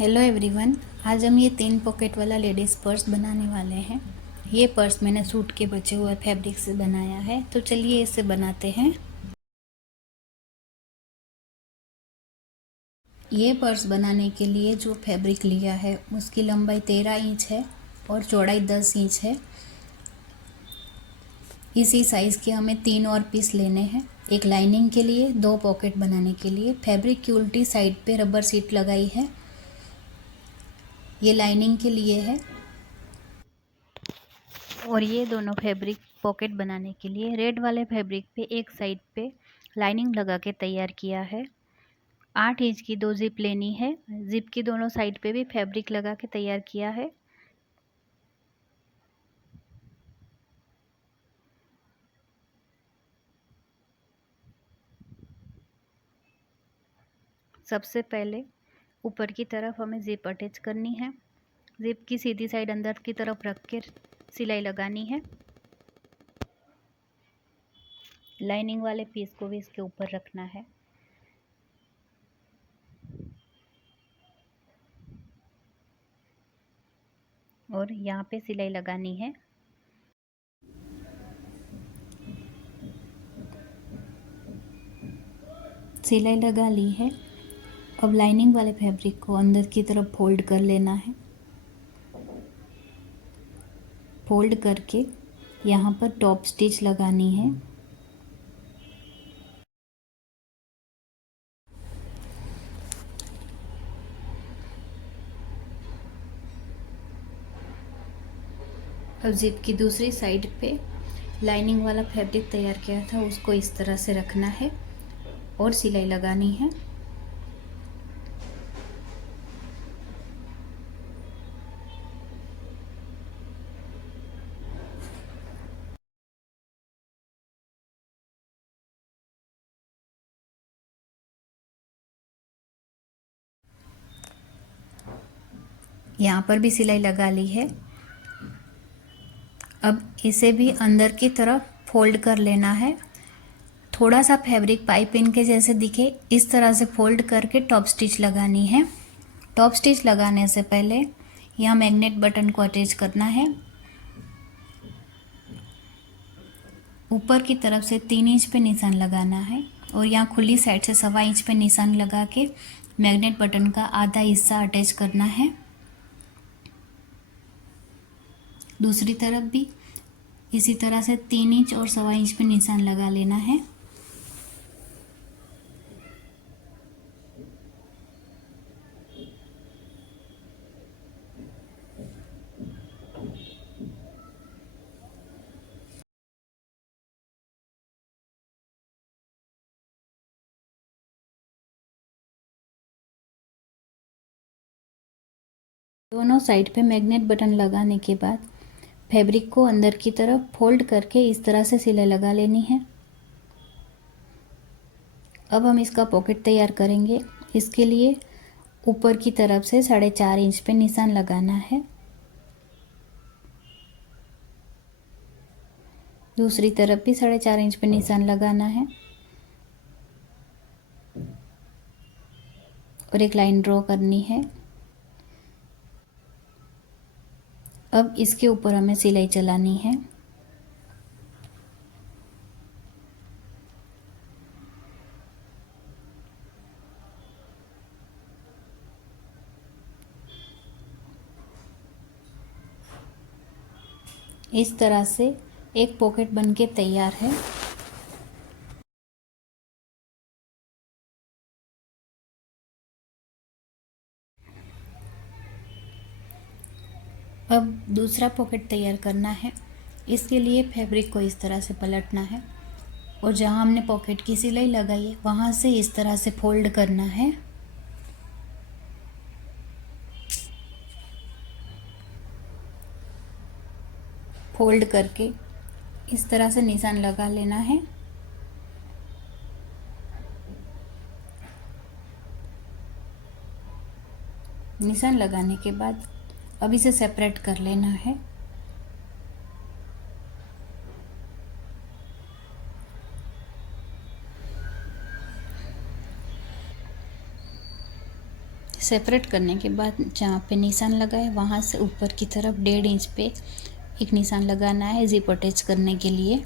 Hello everyone. आज हम ये 3 पॉकेट वाला लेडीज़ पर्स बनाने वाले हैं। ये पर्स मैंने सूट के बचे हुए फैब्रिक से बनाया है, तो चलिए इसे बनाते हैं। ये पर्स बनाने के लिए जो फैब्रिक लिया है उसकी लंबाई 13 इंच है और चौड़ाई 10 इंच है। इसी साइज़ के हमें 3 और पीस लेने हैं। एक लाइनिंग के लिए, 2 पॉकेट बनाने के लिए। फैब्रिक की उल्टी साइड पे रबर सीट लगाई है, ये लाइनिंग के लिए है। और ये दोनों फैब्रिक पॉकेट बनाने के लिए रेड वाले फैब्रिक पे एक साइड पे लाइनिंग लगा के तैयार किया है। 8 इंच की 2 जिप लेनी है। जिप की दोनों साइड पे भी फैब्रिक लगा के तैयार किया है। सबसे पहले ऊपर की तरफ हमें जिप अटैच करनी है। जिप की सीधी साइड अंदर की तरफ रख के सिलाई लगानी है। लाइनिंग वाले पीस को भी इसके ऊपर रखना है। और यहाँ पे सिलाई लगानी है। सिलाई लगा ली है। अब लाइनिंग वाले फैब्रिक को अंदर की तरफ फोल्ड कर लेना है। फोल्ड करके यहाँ पर टॉप स्टिच लगानी है। अब जिप की दूसरी साइड पे लाइनिंग वाला फैब्रिक तैयार किया था उसको इस तरह से रखना है और सिलाई लगानी है। यहाँ पर भी सिलाई लगा ली है। अब इसे भी अंदर की तरफ फोल्ड कर लेना है। थोड़ा सा फैब्रिक पाइपिंग के जैसे दिखे इस तरह से फोल्ड करके टॉप स्टिच लगानी है। टॉप स्टिच लगाने से पहले यहाँ मैग्नेट बटन को अटैच करना है। ऊपर की तरफ से 3 इंच पे निशान लगाना है और यहाँ खुली साइड से 1.25 इंच पे निशान लगा के मैग्नेट बटन का आधा हिस्सा अटैच करना है। दूसरी तरफ भी इसी तरह से 3 इंच और 1.25 इंच पे निशान लगा लेना है। दोनों साइड पे मैग्नेट बटन लगाने के बाद फैब्रिक को अंदर की तरफ फोल्ड करके इस तरह से सिलाई लगा लेनी है। अब हम इसका पॉकेट तैयार करेंगे। इसके लिए ऊपर की तरफ से 4.5 इंच पे निशान लगाना है। दूसरी तरफ भी 4.5 इंच पे निशान लगाना है और एक लाइन ड्रॉ करनी है। अब इसके ऊपर हमें सिलाई चलानी है। इस तरह से एक पॉकेट बनके तैयार है। अब दूसरा पॉकेट तैयार करना है। इसके लिए फैब्रिक को इस तरह से पलटना है और जहाँ हमने पॉकेट की सिलाई लगाई है वहाँ से इस तरह से फोल्ड करना है। फोल्ड करके इस तरह से निशान लगा लेना है। निशान लगाने के बाद अब इसे सेपरेट कर लेना है। सेपरेट करने के बाद जहाँ पे निशान लगाए वहाँ से ऊपर की तरफ 1.5 इंच पे एक निशान लगाना है जिप अटैच करने के लिए।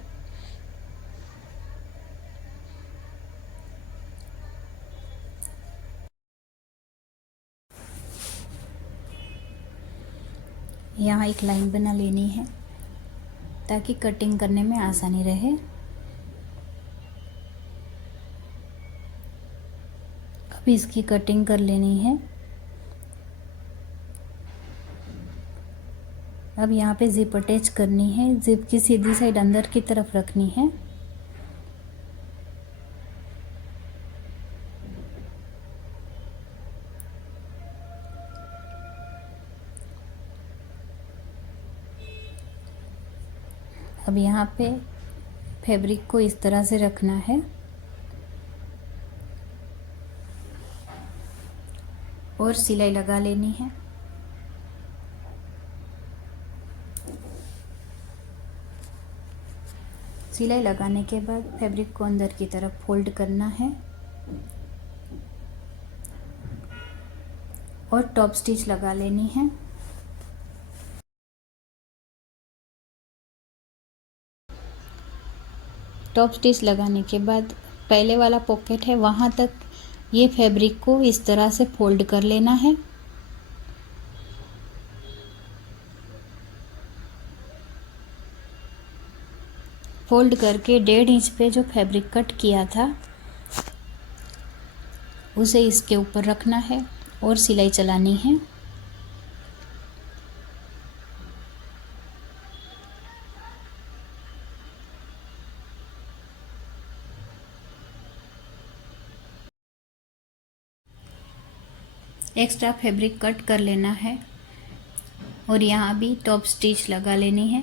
यहाँ एक लाइन बना लेनी है ताकि कटिंग करने में आसानी रहे। अब इसकी कटिंग कर लेनी है। अब यहाँ पे जिप अटैच करनी है। जिप की सीधी साइड अंदर की तरफ रखनी है। अब यहाँ पे फैब्रिक को इस तरह से रखना है और सिलाई लगा लेनी है। सिलाई लगाने के बाद फैब्रिक को अंदर की तरफ फोल्ड करना है और टॉप स्टिच लगा लेनी है। टॉप स्टिच लगाने के बाद पहले वाला पॉकेट है वहाँ तक ये फैब्रिक को इस तरह से फोल्ड कर लेना है। फोल्ड करके 1.5 इंच पे जो फैब्रिक कट किया था उसे इसके ऊपर रखना है और सिलाई चलानी है। एक्स्ट्रा फैब्रिक कट कर लेना है और यहाँ भी टॉप स्टिच लगा लेनी है।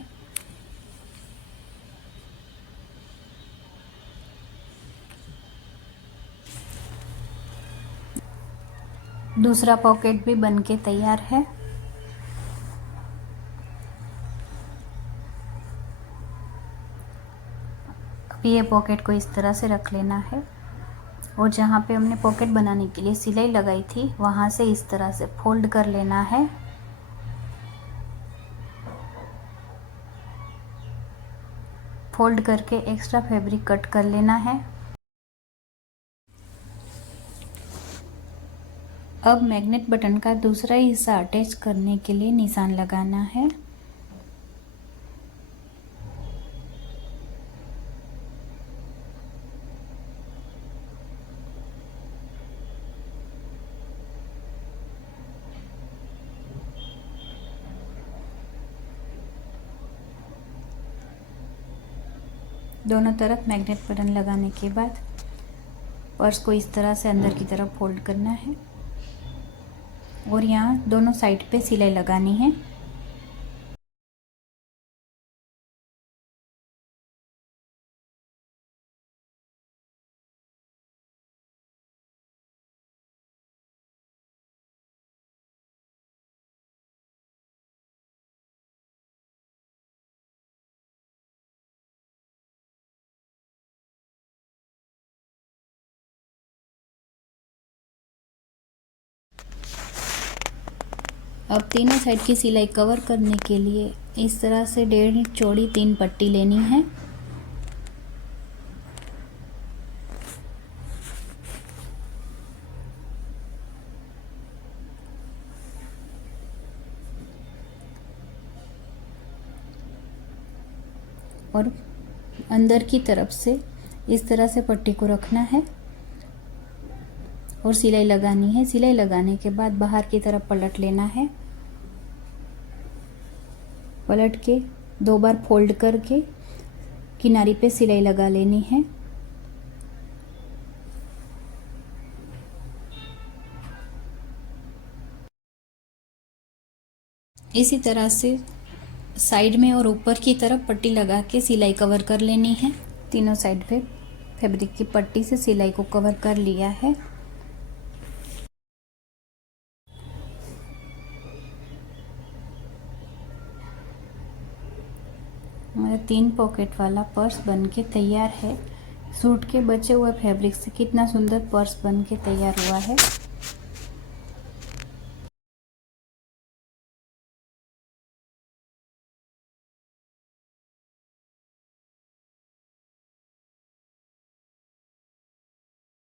दूसरा पॉकेट भी बनके तैयार है। अब ये पॉकेट को इस तरह से रख लेना है और जहाँ पे हमने पॉकेट बनाने के लिए सिलाई लगाई थी वहाँ से इस तरह से फोल्ड कर लेना है। फोल्ड करके एक्स्ट्रा फैब्रिक कट कर लेना है। अब मैग्नेट बटन का दूसरा हिस्सा अटैच करने के लिए निशान लगाना है। दोनों तरफ मैग्नेट बटन लगाने के बाद पर्स को इस तरह से अंदर की तरफ फोल्ड करना है और यहाँ दोनों साइड पे सिलाई लगानी है। अब तीनों साइड की सिलाई कवर करने के लिए इस तरह से 1.5 इंच चौड़ी 3 पट्टी लेनी है। और अंदर की तरफ से इस तरह से पट्टी को रखना है और सिलाई लगानी है। सिलाई लगाने के बाद बाहर की तरफ पलट लेना है। पलट के 2 बार फोल्ड करके किनारी पे सिलाई लगा लेनी है। इसी तरह से साइड में और ऊपर की तरफ पट्टी लगा के सिलाई कवर कर लेनी है। तीनों साइड पे फैब्रिक की पट्टी से सिलाई को कवर कर लिया है। हमारा 3 पॉकेट वाला पर्स बनके तैयार है। सूट के बचे हुए फैब्रिक से कितना सुंदर पर्स बनके तैयार हुआ है।